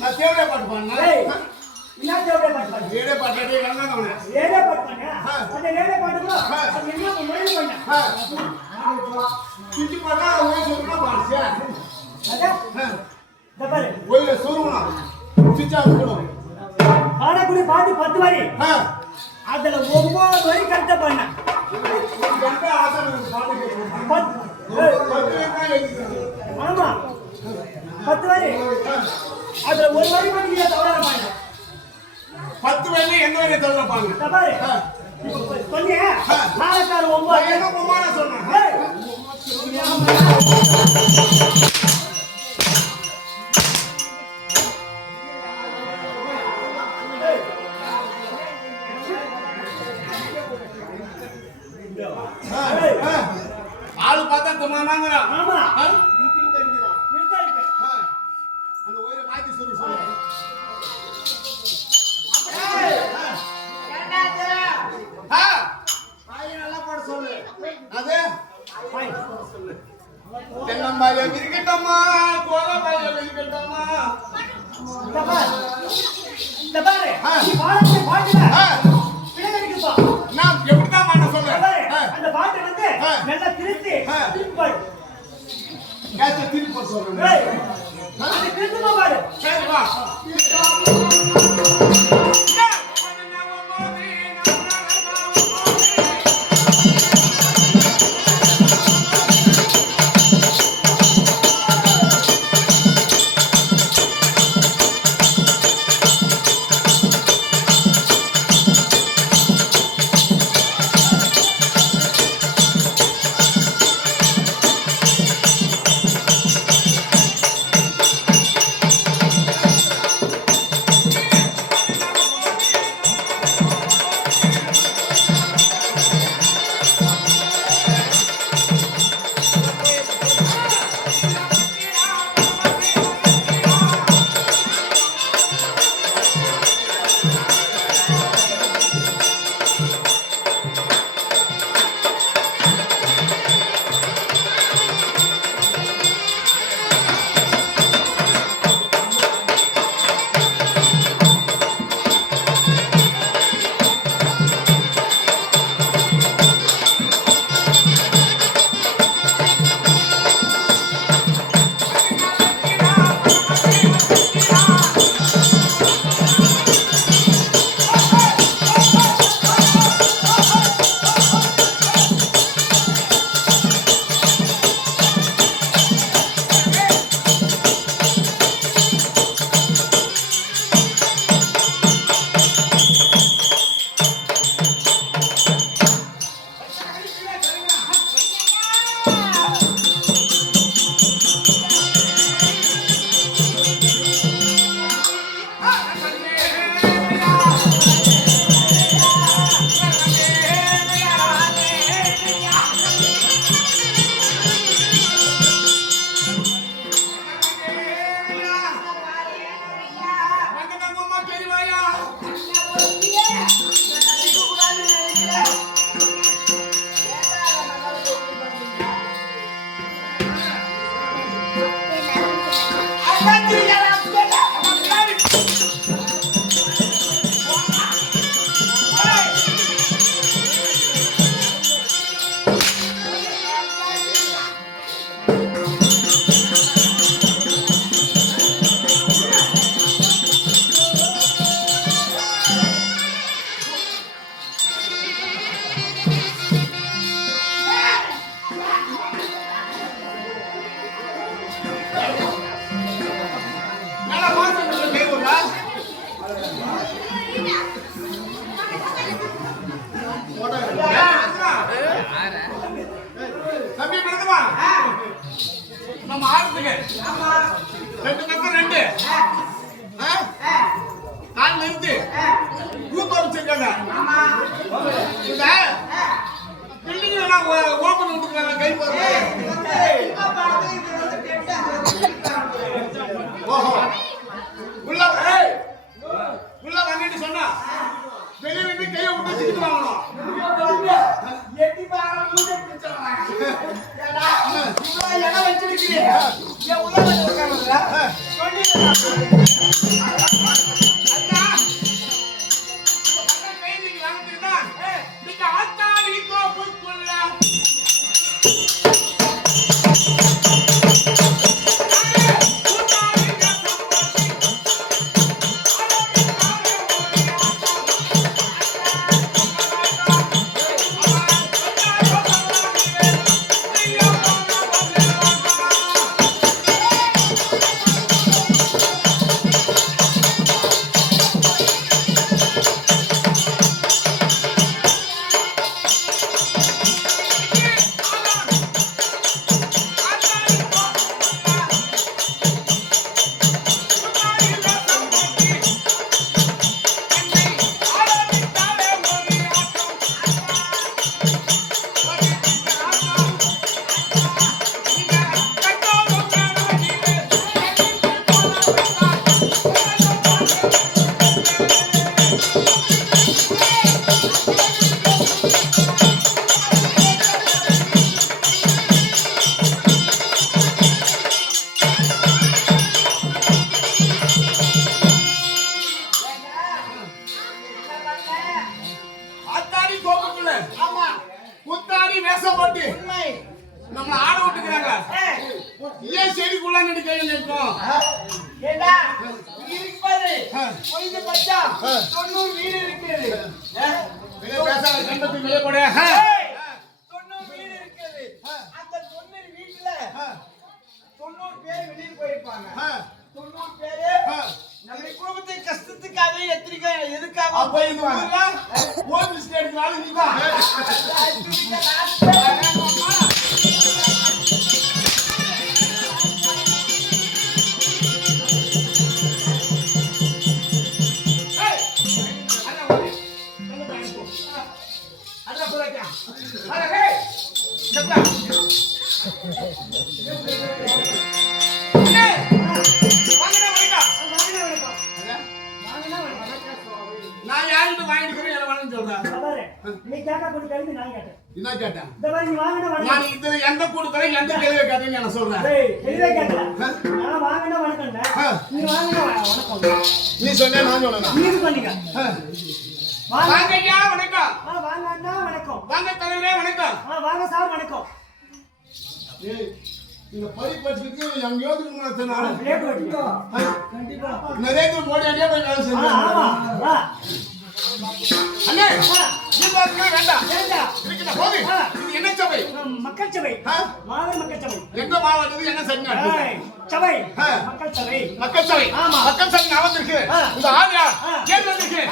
நான் தேவடே பாட்டு பாடுனேன். என்ன தேவடே பாட்டு பாடு? ஏடே பாட்டு அடி ரங்கனவனே. ஏடே பாட்டு பாடுங்க. அந்த ஏடே பாட்டுல அது என்ன மொழி பண்ண? சிட்டி பாட்டா ஓய் சொல்றா பாடுறியா? அட. தபாரு. ஓய்ல சொல்றா. சிச்சா போடு. பாடக்கூடிய பாட்டு 10 வரி. அதுல 9 வரி கரெக்ட்டா பண்ண. எந்த ஆசனம் பாட்டு கேக்குறீங்க? 10 ஆமா. 10 வரி. அதுல ஒரு வரி மட்டும் தவறா பண்ண. 10 வரி எந்த வரி தவறா பாருங்க. தபாரு. இப்போ சொல்லியே. நாளக்கார 9 என்ன பொம்மான சொன்னா? ஆளு பார்த்தா தமானாங்கறா. ஆமா. நிறுத்தி தெரிஞ்சிரா. நிறுத்தாயிப்பே. அந்த ஓய்ல மாத்தி சொல்லு. நல்லா போட சொல்லு. அது சொல்லு. தென்னம்பாய விரிக்கட்டம்மா, கோலம்பாய விரிக்கட்டம்மா. தபாரு. நீ பாடக்கூடிய பாட்டுல பிழைக்குப்பா. நான் எப்படிதான் பண்ண சொல்றேன்? அந்த பாட்டு வந்து நல்லா திருத்தி பாடு. கேட்ச திருப்பி போட சொல்றேன். அது திருத்தமா பாடு. சரி வா. போறதுக்கு ரெண்டு பக்கம் ரெண்டு கால் நிறுத்தி ஊத்த வச்சிருக்காங்க இந்த பில்டிங் எல்லாம் ஓபன் விட்டுருக்காங்க கை போறது ஓஹோ உள்ள உள்ள வாங்கிட்டு சொன்னா வெளியே வந்து கையை விட்டு வச்சுக்கிட்டு வாங்கணும் எட்டி பாரு மூஞ்ச பிடிச்சறாங்க ஏடா இவ்வளவு எங்க வச்சிருக்கீங்க ஏன் உள்ள வந்து உட்கார்றீங்களா சொல்லி அண்ணா அந்த கையில வாங்கிட்டா நீங்க ஆத்தாடி கோப்புக்குள்ள குத்தாடி வேஷம் போட்டு நம்மள ஆட விட்டுக்கிறாங்க ஏன் செடிக்குள்ள நின்று கையில் நிற்கும் ஏடா இருக்கு பாரு கொஞ்சம் பச்சா 90 வீடு இருக்குது வெளிய பேசாத கண்டத்து வெளிய போடு 90 வீடு இருக்குது அந்த 90 வீட்ல 90 பேர் வெளிய போயிருப்பாங்க 90 பேர் நம்ம குடும்பத்தை கஷ்டத்துக்காக எதுக்காக அப்ப இந்த ஊர்ல ஓட்டு ஸ்டேட் வாழ நீதான் நான் யார்கிட்ட வாங்கிக்கிறேன் என்ன வேணும்னு சொல்றேன் நீ கேட்க கூட கேள்வி நான் கேட்டேன் என்ன கேட்டேன் இந்த மாதிரி நீ வாங்கின வணக்கம் நான் இதுல எந்த கூடுதலை எந்த கேள்வி கேட்டேன்னு நான் சொல்றேன் டேய் தெரியவே கேட்கல நான் வாங்கின வணக்கம்டா நீ வாங்கின வணக்கம் நீ சொன்னே நான் சொல்லணும் நீ சொன்னீங்க வாங்க ஐயா வணக்கம் வாங்க அண்ணா வணக்கம் வாங்க தலைவரே வணக்கம் வாங்க சார் வணக்கம் ஏய் இந்த பரிபட்சிக்கு எங்கயோ இருக்கணும் பிளேட் வெட்டிக்கோ கண்டிப்பா நரேந்திர மோடி அடியே போய் வேலை செஞ்சு ஆமா வா அண்ணே இந்த வேண்டாம் வேண்டாம் இருக்குடா போது இது என்ன சபை மக்கள் சபை மாவட்ட மக்கள் சபை எந்த மாவட்டத்துக்கு என்ன சங்கம் சபை மக்கள் சபை மக்கள் சபை ஆமா மக்கள் சபை நான் வந்திருக்கு இந்த ஆள் யார் கேள்வி வந்திருக்கு